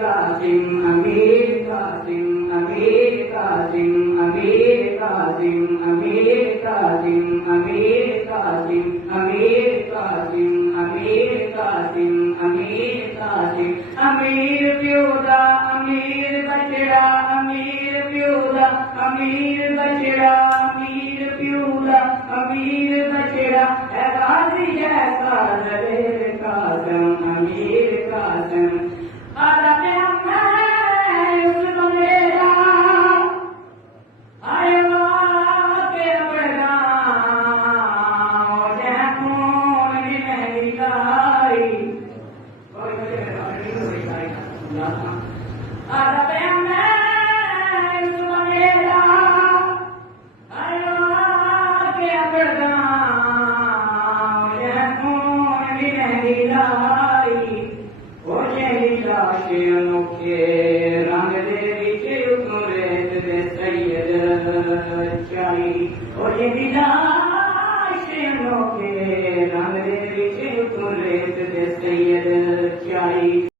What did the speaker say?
कासिम अमीर कासिम अमीर कासिम अमीर कासिम अमीर कासिम अमीर कासिम अमीर कासिम अमीर कासिम अमीर कासिम अमीर प्योदा अमीर बचड़ा अमीर प्योदा अमीर बचड़ा अमीर प्योदा अमीर बचड़ा है गाजी है कादर कासम अमीर कासम आला पे मैं उस बंदेरा आए के अपना जैकून नहीं लाई आला पे मैं उस बंदेरा आए के अपना जैकून नहीं लाई अनोखे रंग दे विच उतरे ते सैयद चाई ओ जी लाश अनोखे रंग